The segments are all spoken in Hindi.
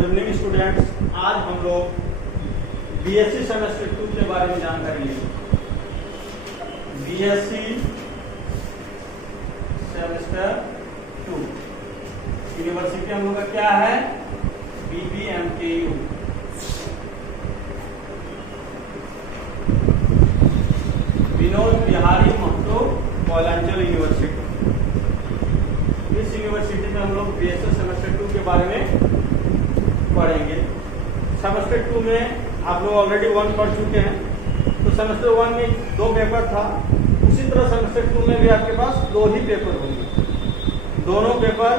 Good evening students. आज हम लोग बीएससी सेमेस्टर 2 के बारे में जानकारी लेंगे। बीएससी सेमेस्टर 2 यूनिवर्सिटी हम लोग का क्या है? BBMKU। विनोद बिहारी महतो कोयलांचल यूनिवर्सिटी। इस यूनिवर्सिटी में हम लोग बीएससी सेमेस्टर 2 के बारे में पढ़ेंगे। सेमेस्टर 2 में आप लोग ऑलरेडी 1 पढ़ चुके हैं, तो सेमेस्टर 1 में 2 पेपर था। उसी तरह सेमेस्टर 2 में भी आपके पास 2 ही पेपर होंगे। दोनों पेपर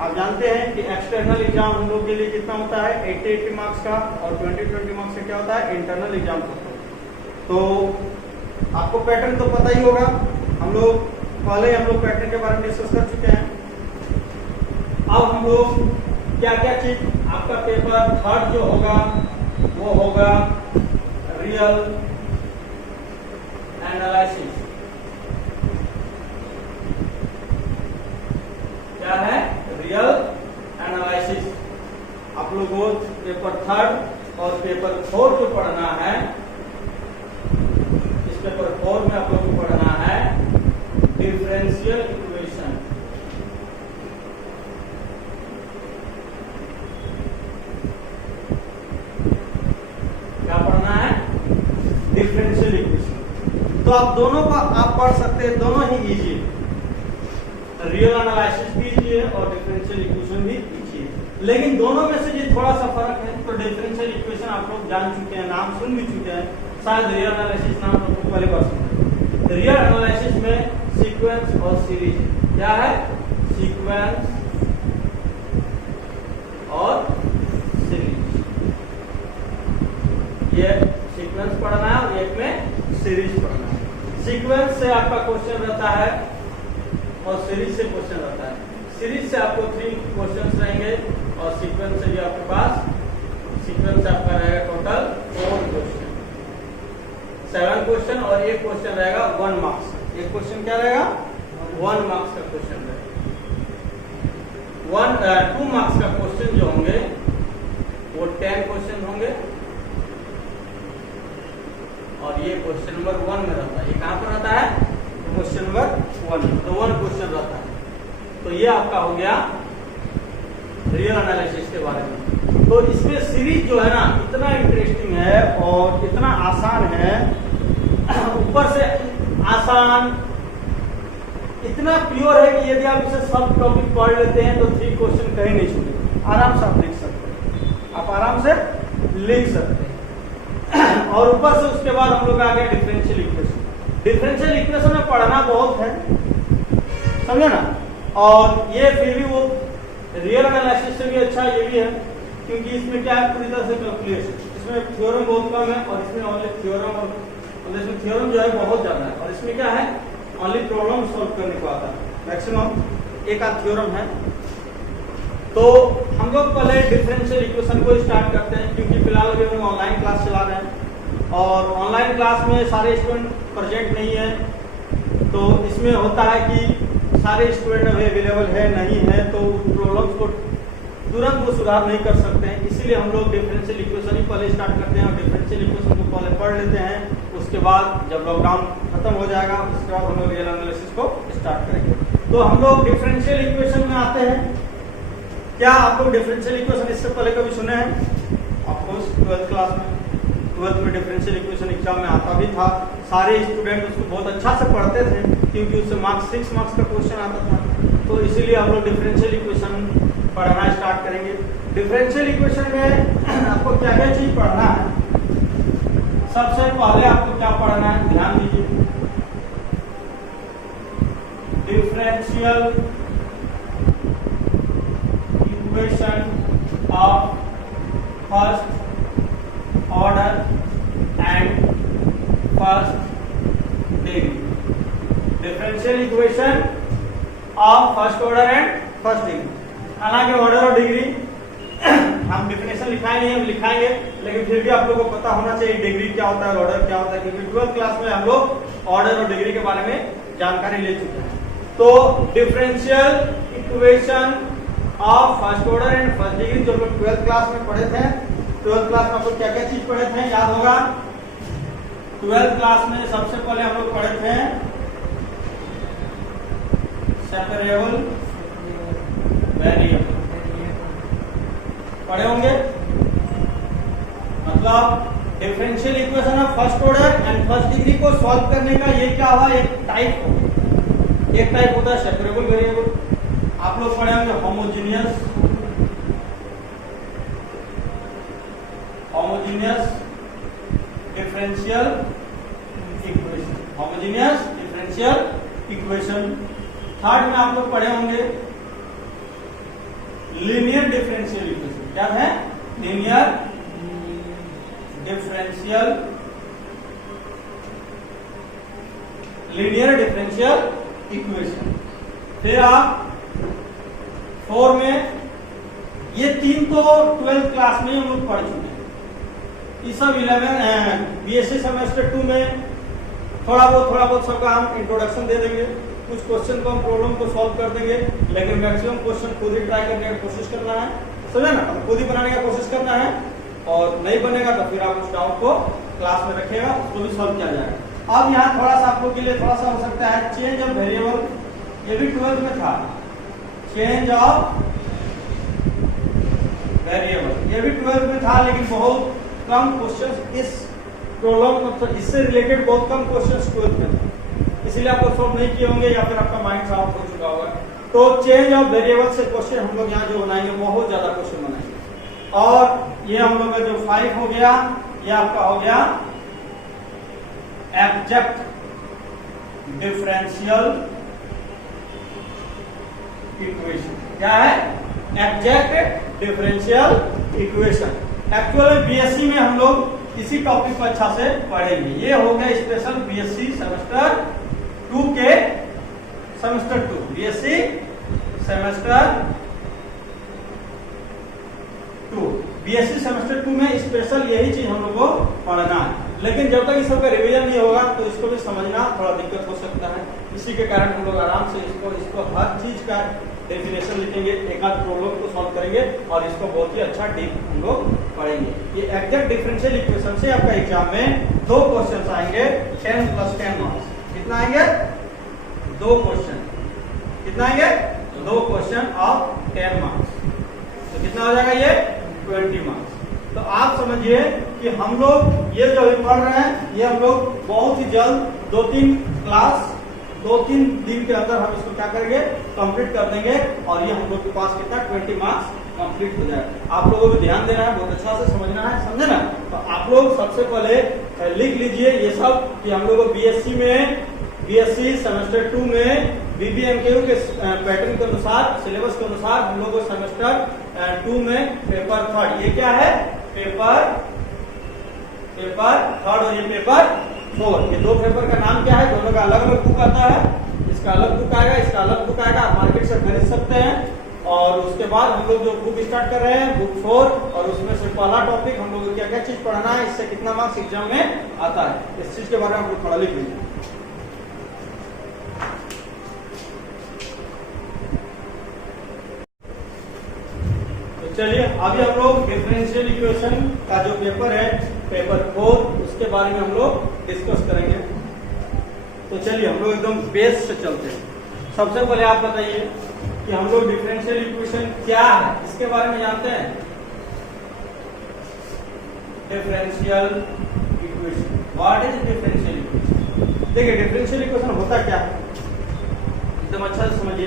आप जानते हैं कि एक्सटर्नल एग्जाम हम लोग के लिए कितना होता है? 80 मार्क्स का, और 20 मार्क्स का क्या होता है? इंटरनल एग्जाम होता है। तो आपको पैटर्न तो पता ही होगा। हम लोग पैटर्न के बारे में डिस्कस कर चुके हैं। अब हम लोग क्या क्या चीज, आपका पेपर थर्ड जो होगा वो होगा रियल एनालिसिस। क्या है? Real analysis. आप लोगों को पेपर थर्ड और पेपर 4 जो पढ़ना है, इस पेपर 4 में आप लोगों को पढ़ना है डिफरेंशियल इक्वेशन। क्या पढ़ना है? Differential equation. तो आप दोनों का आप पढ़ सकते हैं, दोनों ही इजी है। रियल एनालिसिस भी इजी है और डिफरेंशियल इक्वेशन भी इजी है। लेकिन दोनों में से ये थोड़ा सा फर्क है। तो डिफरेंशियल इक्वेशन आप लोग जान चुके हैं, नाम सुन भी चुके हैं। शायद रियल एनालिसिस नाम आप लोग पहली बार सुने। रियल एनालिसिस में सीक्वेंस और सीरीज। क्या है? सीक्वेंस और सीरीज। ये सीक्वेंस पढ़ना है और एक में सीरीज पढ़ना है। सीक्वेंस से आपका क्वेश्चन रहता है और सीरीज से क्वेश्चन रहता है। सीरीज से आपको 3 क्वेश्चन रहेंगे और सीक्वेंस से भी आपके पास, सीक्वेंस से आपका रहेगा टोटल 4 क्वेश्चन, 7 क्वेश्चन, और एक क्वेश्चन रहेगा 1 मार्क्स। एक क्वेश्चन क्या रहेगा? 1 मार्क्स का क्वेश्चन रहेगा। 2 मार्क्स का क्वेश्चन जो होंगे वो 10 क्वेश्चन होंगे, और ये क्वेश्चन नंबर 1 में रहता है। ये कहां पर रहता है? क्वेश्चन नंबर 1 में। तो 1 क्वेश्चन रहता है। तो ये आपका हो गया रियल एनालिसिस के बारे में। तो इसमें सीरीज जो है ना, इतना इंटरेस्टिंग है और इतना आसान है, ऊपर से आसान, इतना प्योर है कि यदि आप इसे सब टॉपिक पढ़ लेते हैं तो 3 क्वेश्चन कहीं नहीं छूटेगा। आराम से आप लिख सकते हैं, आप आराम से लिख सकते हैं। और ऊपर से उसके बाद हम लोग आ गए डिफरेंशियल इक्वेशन। डिफरेंशियल इक्वेशन में पढ़ना बहुत है, समझे ना। और ये फिर भी वो रियल एनालिसिस से भी अच्छा ये भी है, क्योंकि इसमें क्या है? पूरी तरह से कैलकुलेशन। इसमें थ्योरम बहुत कम है और इसमें ओनली थ्योरम, और इसमें थ्योरम जो है बहुत ज्यादा है, और इसमें क्या है? ओनली प्रॉब्लम सॉल्व करने को आता है। मैक्सिमम एक आध थ्योरम है। तो हम लोग पहले डिफरेंशियल इक्वेशन को स्टार्ट करते हैं, क्योंकि फिलहाल अभी हम ऑनलाइन क्लास चला रहे हैं और ऑनलाइन क्लास में सारे स्टूडेंट प्रेजेंट नहीं है। तो इसमें होता है कि सारे स्टूडेंट अवेलेबल है नहीं है, तो प्रॉब्लम्स को तुरंत वो सुधार नहीं कर सकते हैं। इसीलिए हम लोग डिफरेंशियल इक्वेशन ही पहले स्टार्ट करते हैं और डिफरेंशियल इक्वेशन को पहले पढ़ लेते हैं। उसके बाद जब लॉकडाउन खत्म हो जाएगा, उसके बाद हम लोग रियल एनालिसिस को स्टार्ट करेंगे। तो हम लोग डिफरेंशियल इक्वेशन में आते हैं। क्या आप लोग डिफरेंशियल इक्वेशन इससे पहले कभी सुने हैं? ऑफकोर्स 12th क्लास में, 12th में डिफरेंशियल इक्वेशन एग्जाम में आता भी था। सारे स्टूडेंट उसको बहुत अच्छा से पढ़ते थे, क्योंकि उससे 6 मार्क्स का क्वेश्चन आता था। तो इसीलिए हम लोग डिफरेंशियल इक्वेशन पढ़ना स्टार्ट करेंगे। डिफरेंशियल इक्वेशन में आपको क्या क्या चीज पढ़ना है? सबसे पहले आपको क्या पढ़ना है? ध्यान दीजिए। Differential equation of first order and first degree. Differential equation of first order and first degree. हालांकि ऑर्डर और डिग्री हम डिफिनेशन लिखाएंगे, लेकिन फिर भी आप लोगों को पता होना चाहिए डिग्री क्या होता है और ऑर्डर क्या होता है, क्योंकि 12th क्लास में हम लोग ऑर्डर और डिग्री के बारे में जानकारी ले चुके हैं। तो differential equation of first order and first degree, जो लोग 12th क्लास में पढ़े थे। 12th क्लास में आप लोग क्या क्या चीज पढ़े थे, याद होगा। 12th क्लास में सबसे पहले हम लोग पढ़े थे सेपरेबल वेरिएबल, पढ़े होंगे। मतलब differential equation of first order and first degree को सॉल्व करने का ये क्या हुआ, एक टाइप होता है सेपरेबल वेरिएबल। आप लोग पढ़े होंगे homogeneous differential equation, homogeneous differential equation. Third में आप लोग पढ़े होंगे लीनियर डिफरेंशियल इक्वेशन। क्या है, लीनियर डिफरेंशियल इक्वेशन। फिर आप 4 में, ये 3 तो 12th क्लास में हम लोग पढ़ चुके हैं। ये सब 11 बीएससी सेमेस्टर 2 में थोड़ा बहुत सबका हम इंट्रोडक्शन दे देंगे। कुछ क्वेश्चन को हम प्रॉब्लम को सॉल्व कर देंगे, लेकिन मैक्सिमम क्वेश्चन खुद ही ट्राई करने की कोशिश करना है, समझे ना, खुद ही बनाने का कोशिश करना है। और नहीं बनेगा तो फिर आप उस डाउट को क्लास में रखिएगा, उसको भी सॉल्व किया जाएगा। अब यहाँ थोड़ा सा आप लोग के लिए थोड़ा सा हो सकता है चेंज ऑफ वेरिएबल, ये भी 12th में था। चेंज ऑफ वेरिएबल ये भी 12th में था, लेकिन बहुत कम क्वेश्चन इस प्रॉब्लम, मतलब इससे रिलेटेड बहुत कम क्वेश्चन 12th में था, इसलिए आप लोग सॉल्व नहीं किए होंगे या फिर आपका माइंड साफ हो चुका होगा। तो चेंज ऑफ वेरिएबल से क्वेश्चन हम लोग यहाँ जो बनाएंगे बहुत ज्यादा क्वेश्चन बनाएंगे। और ये हम लोग का जो 5 हो गया, ये आपका हो गया एग्जैक्ट डिफरेंशियल इक्वेशन। क्या है, exact differential equation. Actually BSc में हम लोग इसी टॉपिक को अच्छा से पढ़ेंगे। ये हो गया स्पेशल बीएससी सेमेस्टर 2 के semester 2 BSc semester 2 BSc semester 2 में स्पेशल यही चीज हम लोग को पढ़ना है। लेकिन जब तक इस सब का रिवीजन नहीं होगा तो इसको भी समझना थोड़ा दिक्कत हो सकता है। इसी के कारण हम लोग आराम से इसको हर चीज का डेफिनेशन लिखेंगे, एक आध प्रॉब्लम को सॉल्व करेंगे और इसको बहुत ही अच्छा डीप हम लोग पढ़ेंगे। ये एग्जैक्ट डिफरेंशियल इक्वेशन से आपका एग्जाम में 2 क्वेश्चन आएंगे 10 + 10 मार्क्स। कितना आएंगे, 2 क्वेश्चन। कितना आएंगे, 2 क्वेश्चन ऑफ 10 मार्क्स। तो कितना हो जाएगा ये 20 मार्क्स। तो आप समझिए कि हम लोग ये जो पढ़ रहे हैं ये हम लोग बहुत ही जल्द 2-3 क्लास 2-3 दिन के अंदर हम इसको क्या करेंगे, कंप्लीट कर देंगे। और ये हम लोग के पास कितना 20 मार्क्स कंप्लीट हो जाएगा। आप लोगों को ध्यान देना है, बहुत अच्छा से समझना है, समझे ना। तो आप लोग सबसे पहले लिख लीजिए ये सब कि हम लोग बीएससी में, बीएससी सेमेस्टर 2 में बीबीएमकेयू के पैटर्न के अनुसार, सिलेबस के अनुसार हम लोग सेमेस्टर 2 में पेपर 3, ये क्या है, पेपर 3 और ये पेपर 4, ये 2 पेपर का नाम क्या है, दोनों का अलग अलग बुक आता है। इसका अलग बुक आएगा, इसका अलग बुक आएगा, आप मार्केट से खरीद सकते हैं। और उसके बाद हम लोग जो बुक स्टार्ट कर रहे हैं बुक 4, और उसमें से पहला टॉपिक हम लोग क्या क्या चीज पढ़ना है, इससे कितना मार्क्स एग्जाम में आता है, इस चीज के बारे में हम लोग थोड़ा लिख लेंगे। चलिए अभी हम लोग डिफरेंशियल इक्वेशन का जो पेपर है पेपर 4, उसके बारे में हम लोग डिस्कस करेंगे। तो चलिए हम लोग एकदम बेस से चलते हैं। सबसे पहले आप बताइए कि हम लोग डिफरेंशियल इक्वेशन क्या है, इसके बारे में जानते हैं। Differential equation, what is differential equation. देखिए डिफरेंशियल इक्वेशन होता क्या है, एकदम अच्छा से समझिए।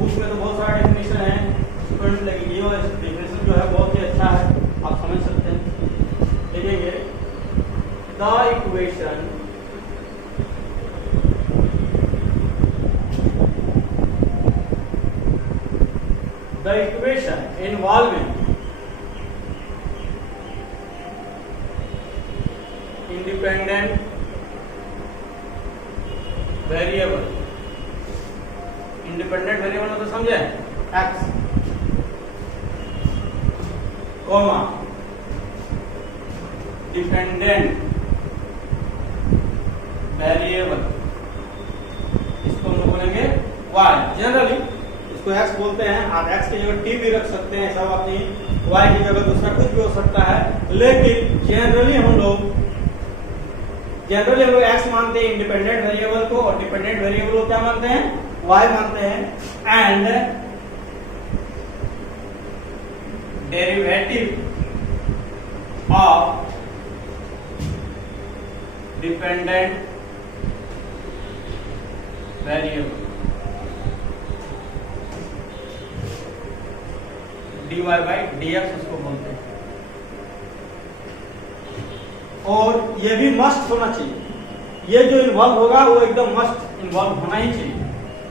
बुक में तो बहुत सारा डेफिनेशन है, स्टूडेंट लगेगी, और डेफिनेशन जो है बहुत ही अच्छा है, आप समझ सकते हैं। लिखेंगे the equation involving independent variable, independent variable मतलब समझे, x कॉमा डिपेंडेंट वेरिएबल, इसको हम लोग बोलेंगे y। जनरली इसको x बोलते हैं। आप x की जगह t भी रख सकते हैं, सब अपनी y की जगह दूसरा कुछ भी हो सकता है, लेकिन जनरली हम लोग x मानते हैं इंडिपेंडेंट वेरिएबल को, और डिपेंडेंट वेरिएबल को क्या मानते हैं, y मानते हैं। And derivative of dependent variable dy by dx उसको बोलते हैं। और ये भी मस्ट होना चाहिए, ये जो इन्वॉल्व होगा वो एकदम मस्ट इन्वॉल्व होना ही चाहिए।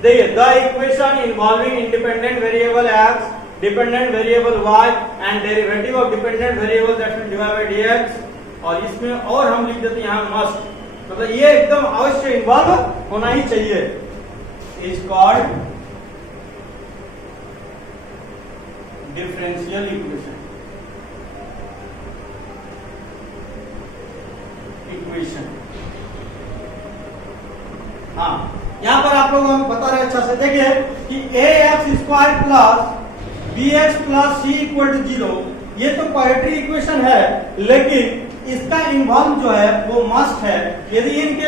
देखिए, the equation involving independent variable x, dependent variable y and derivative of dependent variable that means dy by dx, और इसमें और हम लिख देते हैं यहाँ मस्ट, मतलब ये एकदम अवश्य इन्वॉल्व होना ही चाहिए। Is called differential equation. हाँ, यहाँ पर आप लोग हम बता रहे अच्छा से देखिए कि ax square plus bx plus c equal to 0, ये तो क्वाड्रेटिक इक्वेशन है, लेकिन इसका इन्वॉल्व जो है वो मस्ट है। यदि इनके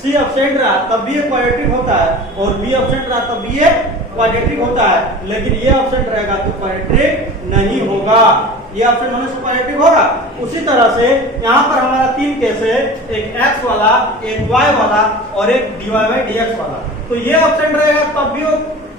c एब्सेंट रहा तब भी ये क्वाड्रेटिक होता है, और b एब्सेंट रहा तब भी ये क्वाड्रेटिक होता है, लेकिन ये एब्सेंट रहेगा तो क्वाड्रेटिक नहीं होगा, ये ऑप्शन होने से क्वाड्रेटिक होगा। उसी तरह से यहाँ पर हमारा 3 केस है, एक x वाला, एक y वाला और एक dy बाई dx वाला। तो ये ऑप्शन रहेगा तब भी वो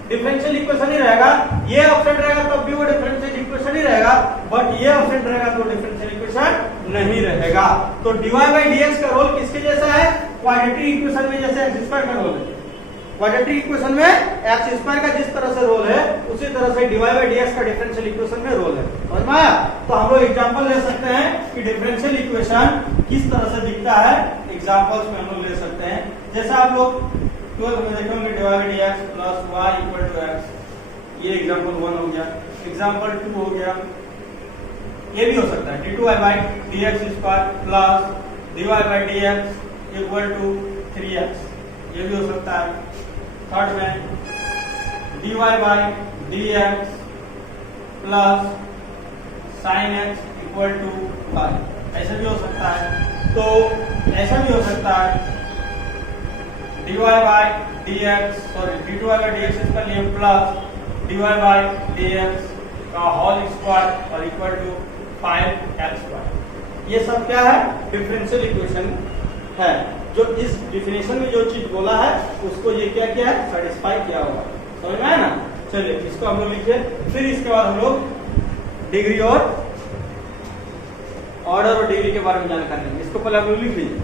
डिफरेंशियल इक्वेशन ही रहेगा, ये ऑप्शन रहेगा तब भी वो डिफरेंशियल इक्वेशन ही रहेगा, बट ये ऑप्शन रहेगा तो डिफरेंशियल इक्वेशन नहीं रहेगा। तो dy बाई dx का रोल किसके जैसा है, क्वाड्रेटिक इक्वेशन में जैसे x स्क्वायर का रोल है। क्वाड्रेटिक इक्वेशन में x स्क्वायर का जिस तरह से रोल है, उसी तरह से dy बाई dx का डिफरेंशियल इक्वेशन में रोल है। समझ में आया? तो हम लोग एग्जांपल ले सकते हैं कि डिफरेंशियल इक्वेशन किस तरह से दिखता है, एग्जांपल्स में हम लोग ले सकते हैं। जैसे आप लोग 12 में देखेंगे dy by dx plus y equal to x, ये एग्जांपल 1 हो गया। एग्जांपल 2 हो गया, ये भी हो सकता है d2y by dx square plus dy by dx equal to 3x, ये भी हो सकता है। थर्ड में dy by dx plus sin x equal to 5, ऐसा भी हो सकता है। तो ऐसा भी हो सकता है dy by dx, sorry d2y by dx इसका लिए प्लस dy बाई dx का होल स्क्वायर और इक्वल टू 5x स्क्वायर। ये सब क्या है, डिफरेंशियल इक्वेशन है। जो इस डिफिनेशन में जो चीज बोला है उसको ये क्या किया है, सेटिस्फाई किया होगा। समझ में आया ना? चलिए इसको हम लोग लिखे, फिर इसके बाद हम लोग डिग्री और ऑर्डर और डिग्री के बारे में जानकारी लेंगे। इसको पहले हम लोग लिख लीजिए।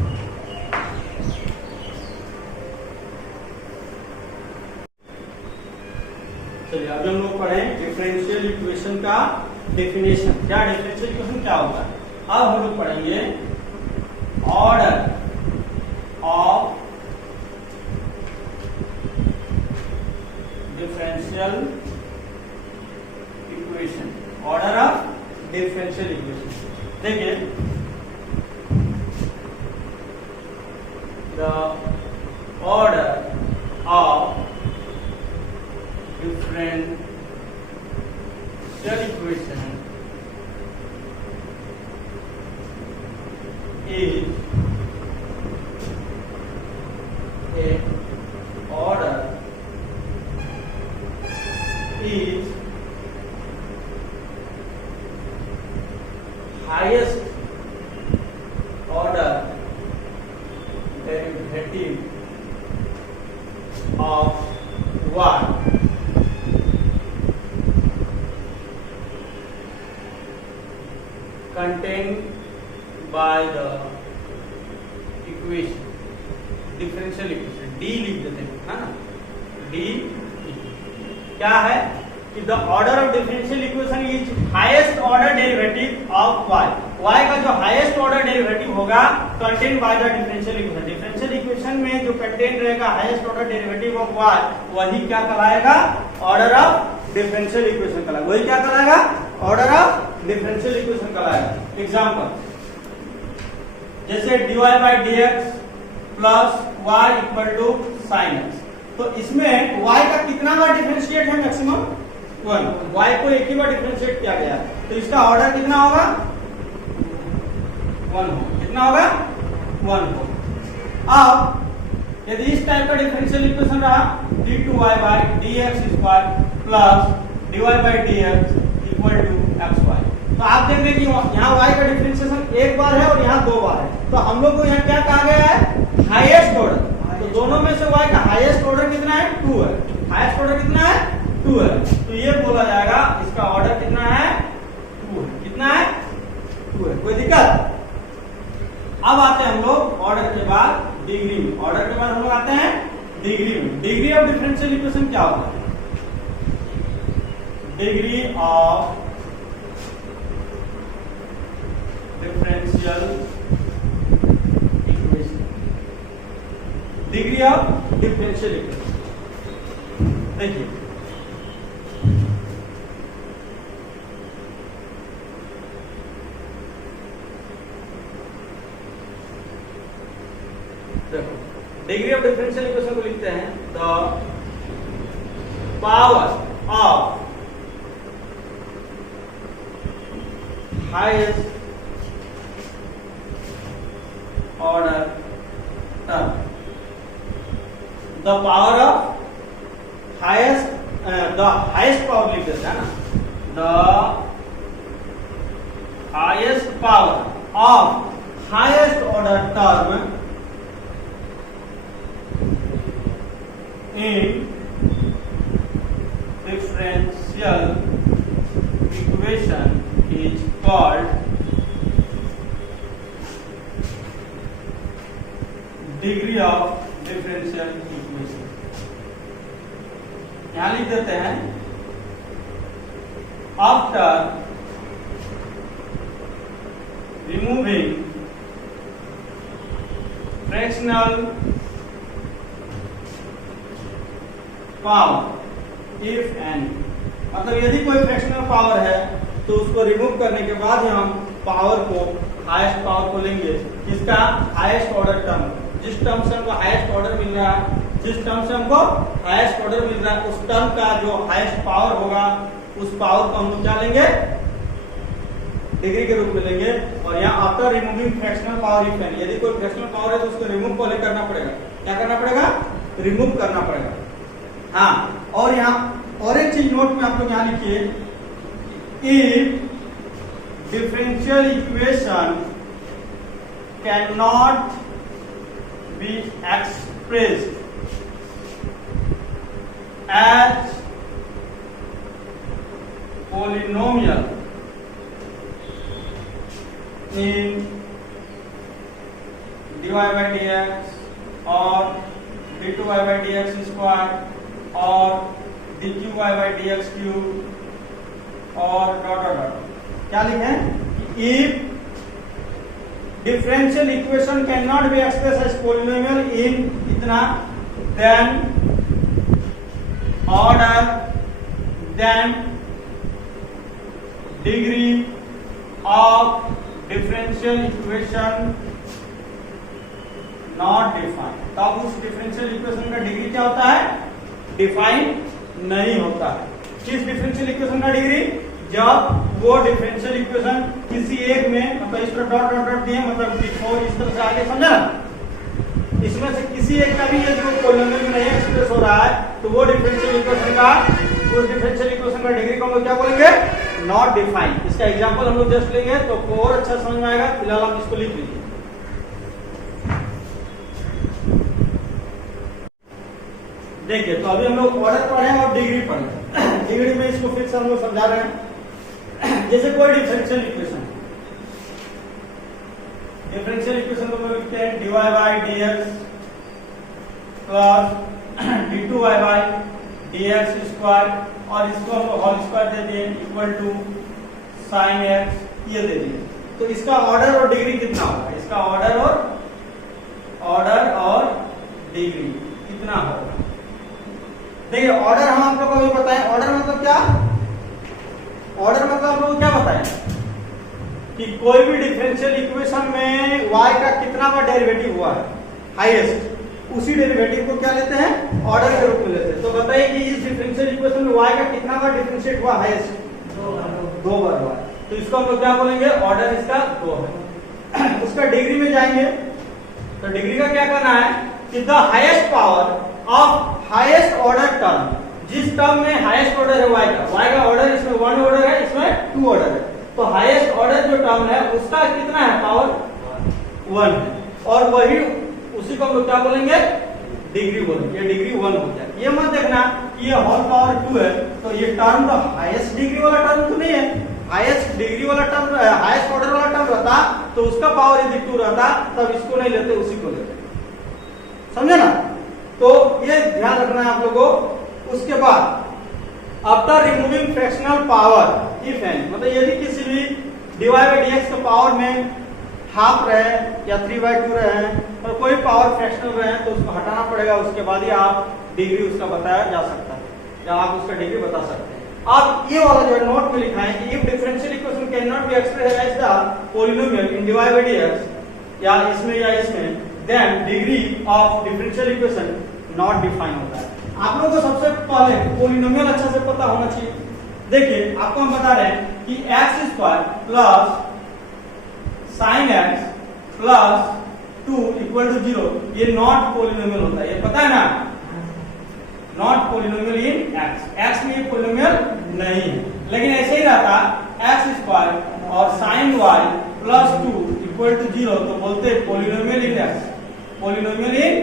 चलिए अभी हम लोग पढ़ें डिफरेंशियल इक्वेशन का डेफिनेशन। क्या डिफरेंशियल इक्वेशन क्या होता है? अब हम लोग पढ़ेंगे order of differential equation, order of differential equation. देखिए, the order of differential equation is a order is highest order derivative of y contained by the equation, differential equation D लिख देते हैं, है ना? डी क्या है कि the order of differential equation is highest order derivative of y, y का जो हाईएस्ट ऑर्डर डेरिवेटिव होगा contain by the differential equation. Differential equation में जो कंटेन रहेगा highest order derivative of y, वही क्या कहलाएगा, ऑर्डर ऑफ डिफरेंशियल इक्वेशन कहलाएगा। वही क्या कहलाएगा, ऑर्डर ऑफ डिफरेंशियल इक्वेशन कहलाएगा। एग्जांपल जैसे dy by dx plus y equal to sin x, तो इसमें y का कितना बार डिफरेंशिएट है? मैक्सिमम 1। y को एक ही बार डिफरेंशिएट किया गया, तो इसका ऑर्डर कितना होगा? 1 हो। कितना होगा? 1 हो। अब यदि इस टाइप का डिफरेंशियल इक्वेशन रहा d2y by dx square plus dy by dx equal to xy, तो आप देख रहे हैं कि यहाँ y का डिफरेंशिएशन एक बार है और यहाँ 2 बार है, तो हम लोग को यहाँ क्या कहा गया है? Highest order. तो दोनों में से y का हाईएस्ट ऑर्डर कितना है? 2 है। हाईएस्ट ऑर्डर कितना है? 2 है। तो ये बोला जाएगा इसका ऑर्डर कितना है? 2 है। कितना है? 2 है। कोई दिक्कत? अब आते हैं हम लोग ऑर्डर के बाद डिग्री में। ऑर्डर के बाद हम लोग आते हैं डिग्री में। डिग्री ऑफ डिफरेंशियल इक्वेशन क्या होता है? Degree of differential equation. Degree of differential equation देखिए, देखो डिग्री ऑफ डिफरेंशियल इक्वेशन को लिखते हैं the power of highest order term. The power of highest, the highest power लिख देते हैं ना, the highest power of highest order term in differential equation is called degree of differential equation। यहां लिख देते हैं after removing fractional power if any, मतलब यदि कोई फ्रैक्शनल पावर है तो उसको रिमूव करने के बाद ही हम पावर को, हाईएस्ट पावर को लेंगे। किसका? Highest order term. जिस टर्म से हमको हाईएस्ट ऑर्डर मिल रहा है, जिस टर्म से हमको हाईएस्ट ऑर्डर मिल रहा है, उस टर्म का जो हाईएस्ट पावर होगा उस पावर को हम लोग क्या लेंगे? डिग्री के रूप में लेंगे। और यहाँ after removing fractional power if any, यदि कोई फ्रैक्शनल पावर है तो उसको रिमूव पहले करना पड़ेगा। क्या करना पड़ेगा? रिमूव करना पड़ेगा। हाँ, और यहाँ और एक चीज नोट में आप लोग यहाँ लिखिए, if differential equation can not be expressed as polynomial in dy by dx और d2y by dx square और dqy by dx क्यूब और डॉट डॉट डॉट। क्या लिखे? If differential equation can not be express as polynomial in इतना, then order, then degree of differential equation not defined. तब उस डिफरेंशियल इक्वेशन का डिग्री क्या होता है? डिफाइन नहीं होता है। किस डिफरेंशियल इक्वेशन का डिग्री? जब वो डिफरेंशियल इक्वेशन किसी एक में, मतलब इस तरह डॉट डॉट डॉट दिए, मतलब बिफोर इस तरह से आगे, समझा ना? इसमें से किसी एक का भी ये जो पॉलिनोमियल में नहीं एक्सप्रेस हो रहा है तो वो डिफरेंशियल इक्वेशन का, उस डिफरेंशियल इक्वेशन का डिग्री को हम लोग क्या बोलेंगे? Not defined. इसका एग्जांपल हम लोग जस्ट लेंगे तो और अच्छा समझ में आएगा। फिलहाल आप इसको लिख लीजिए। देखिए, तो अभी हम लोग ऑर्डर पढ़े और डिग्री पढ़े। डिग्री में इसको फिर से हम लोग समझा रहे हैं। जैसे कोई डिफरेंशियल इक्वेशन, डिफरेंशियल इक्वेशन को लिखते हैं dy by dx plus d2y by dx square, और इसको हम लोग होल स्क्वायर दे दिए इक्वल टू साइन x, ये दे दिए। तो इसका ऑर्डर और डिग्री कितना होगा? इसका ऑर्डर और डिग्री कितना होगा? देखिए, ऑर्डर हम आप लोगों को भी बताएं। ऑर्डर मतलब क्या? ऑर्डर मतलब आप लोगों को क्या बताएं कि कोई भी डिफरेंशियल इक्वेशन में y का कितना बार डेरिवेटिव हुआ है, हाईएस्ट। उसी डेरिवेटिव को क्या लेते हैं, ऑर्डर के रूप में लेते हैं। तो बताइए कि इस डिफरेंशियल इक्वेशन में y का कितना बार डिफरेंशिएट हुआ, हाईएस्ट 2 बार हुआ। तो इसको हम लोग क्या बोलेंगे, ऑर्डर इसका 2 है। उसका डिग्री में जाएंगे तो डिग्री का क्या करना है कि the highest power of highest order term, जिस टर्म में हाईएस्ट ऑर्डर है y का ऑर्डर, इसमें 1 ऑर्डर है, इसमें 2 ऑर्डर है, तो हाईएस्ट ऑर्डर जो टर्म है उसका कितना है, पावर 1 है, और वही उसी को हम लोग क्या बोलेंगे, डिग्री बोलेंगे। ये डिग्री 1 हो गया। ये मत देखना कि ये होल पावर 2 है तो ये टर्म तो हाईएस्ट डिग्री वाला टर्म तो नहीं है। हाईएस्ट डिग्री वाला टर्म, हाईएस्ट ऑर्डर वाला टर्म रहता तो उसका पावर यदि 2 रहता, तब इसको नहीं लेते, उसी को लेते। समझे ना? तो ये ध्यान रखना है आप लोगों को। उसके बाद after removing fractional power if any, मतलब यदि किसी भी dy by dx के पावर में हाफ रहे या 3/2 रहे और कोई पावर फ्रैक्शनल रहे तो उसको हटाना पड़ेगा, उसके बाद ही आप डिग्री उसका बताया जा सकता है या आप उसका डिग्री बता सकते हैं। अब ये वाला जो नोट में लिखा है कि if differential equation can not be expressed as the polynomial in dy by dx, या इसमें then degree of differential equation not define होता है। आप लोगों को सबसे पहले पॉलिनोमियल अच्छा से पता होना चाहिए। देखिए आपको हम बता रहे हैं कि x² plus sin x plus 2 equal to 0, ये नॉट पॉलिनोमियल होता है, ये पता है ना, नॉट पॉलिनोमियल इन x में ये पॉलिनोमियल नहीं है। लेकिन ऐसे ही रहता x² और sin y plus 2 equal to 0 तो बोलते हैं polynomial in x, polynomial in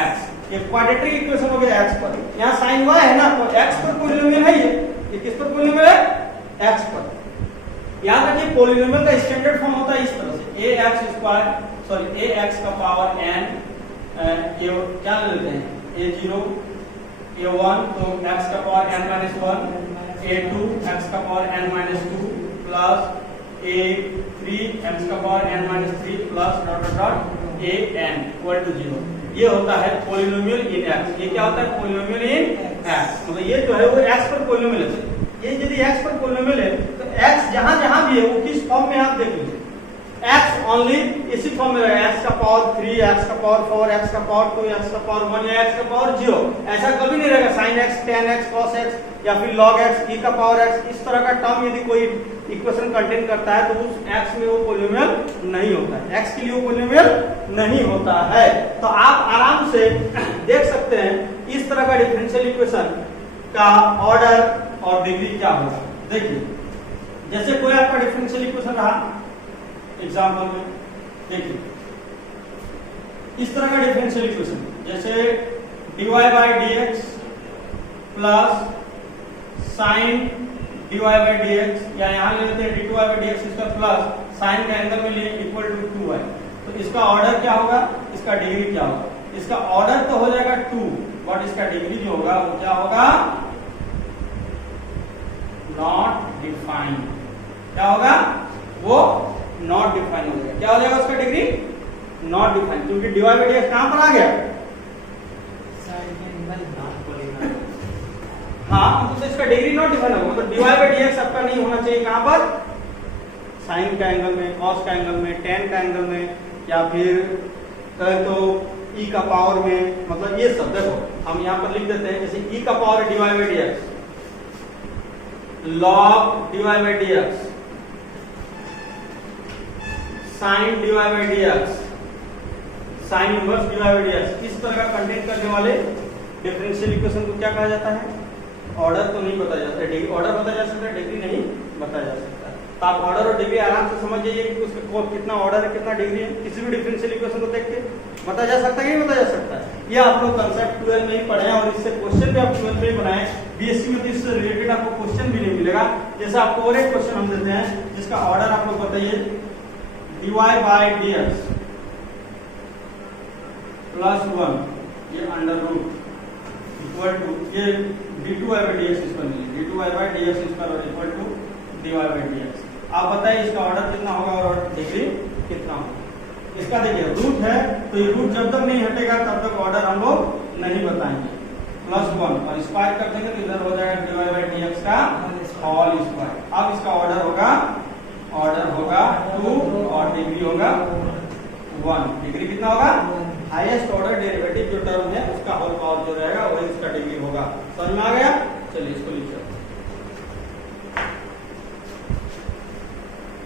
x। ये क्वाड्रेटिक इक्वेशन हो गया x पर, यहाँ sin y है ना, तो x पर पॉलिनोमियल है, ये किस पर पॉलिनोमियल है, x पर। याद रखिए पॉलिनोमियल का स्टैंडर्ड फॉर्म होता है इस तरह से, ax का पावर n, क्या लेते हैं, a0 a1, तो x का पावर n-1, a2 x का पावर n-2 प्लस a3 x का power n-3 plus an equal to 0। ये होता है पॉलिनोमियल इन x। ये क्या होता है, पॉलिनोमियल इन x, मतलब ये जो है वो x पर पॉलिनोमियल है। ये यदि x पर पॉलिनोमियल है तो x जहां जहां भी है वो किस फॉर्म में, आप देख लीजिए, x ओनली इसी फॉर्म में रहेगा, x का पावर 3, x का पावर 4, x का पावर 2, x का पावर 1 या x का पावर 0, ऐसा कभी नहीं रहेगा। sin x, tan x, cos x या फिर log x, e का पावर x, इस तरह का टर्म यदि कोई इक्वेशन कंटेन करता है तो उस x में वो पॉलिनोमियल नहीं होता है, x के लिए वो पॉलिनोमियल नहीं होता है। तो आप आराम से देख सकते हैं इस तरह का डिफरेंशियल इक्वेशन का ऑर्डर और डिग्री क्या होगा। देखिए जैसे कोई आपका डिफरेंशियल इक्वेशन रहा एग्जांपल में, देखिए इस तरह का डिफरेंशियल इक्वेशन, जैसे dy by dx plus sin dy by dx, या यहाँ ले लेते हैं d2y by dx इसका प्लस sin का एंगल में लिए इक्वल टू 2y, तो इसका ऑर्डर क्या होगा, इसका डिग्री क्या होगा। इसका ऑर्डर तो हो जाएगा 2, बट इसका डिग्री जो होगा वो क्या होगा, नॉट डिफाइंड। क्या होगा, वो नॉट डिफाइन हो जाएगा। क्या हो जाएगा उसका डिग्री, नॉट डिफाइन, क्योंकि dy by dx कहां पर आ गया, हाँ, तो इसका डिग्री नॉट डिफाइन होगा, मतलब dy by dx आपका नहीं होना चाहिए कहां पर, साइन का एंगल में, कॉस का एंगल में, टेन का एंगल में, या फिर कहे तो e का पावर में, मतलब ये सब देखो हम यहाँ पर लिख देते हैं, जैसे e का power dy by dx, log dy by dx, sin dy by dx, sin inverse dy by dx, इस तरह का कंटेंट करने वाले डिफरेंशियल इक्वेशन को क्या कहा जाता है, ऑर्डर तो नहीं बताया जाता है, डिग्री ऑर्डर बताया जा सकता है, डिग्री नहीं बताया जा सकता। तो आप ऑर्डर और डिग्री आराम से समझ जाइए कि उसका कितना ऑर्डर है, कितना डिग्री है, किसी भी डिफरेंशियल इक्वेशन को देख के बताया जा सकता है कि नहीं बताया जा सकता है। ये आप लोग कंसेप्ट 12 में ही पढ़े हैं और इससे क्वेश्चन भी आप 12 में ही बनाए। बीएससी में इससे रिलेटेड आपको क्वेश्चन भी नहीं मिलेगा। जैसे आपको और एक क्वेश्चन हम देते हैं जिसका ऑर्डर आप लोग बताइए, dy by dx प्लस 1, ये अंडर रूट इक्वल टू, ये d2y by dx इसका मिले, d2y by dx इसका equal to dy by dx। आप बताइए इसका ऑर्डर कितना होगा और डिग्री कितना होगा। इसका देखिए रूट है तो ये रूट जब तक नहीं हटेगा तब तक ऑर्डर हम लोग नहीं बताएंगे। प्लस 1 और स्क्वायर कर देंगे तो इधर हो जाएगा dy by dx का होल स्क्वायर। अब इसका ऑर्डर होगा 2 और डिग्री होगा 1। डिग्री कितना होगा हाईएस्ट ऑर्डर डेरिवेटिव जो टर्म है उसका होल पावर जो रहेगा वही उसका डिग्री होगा। समझ में आ गया? चलिए इसको लिखिए।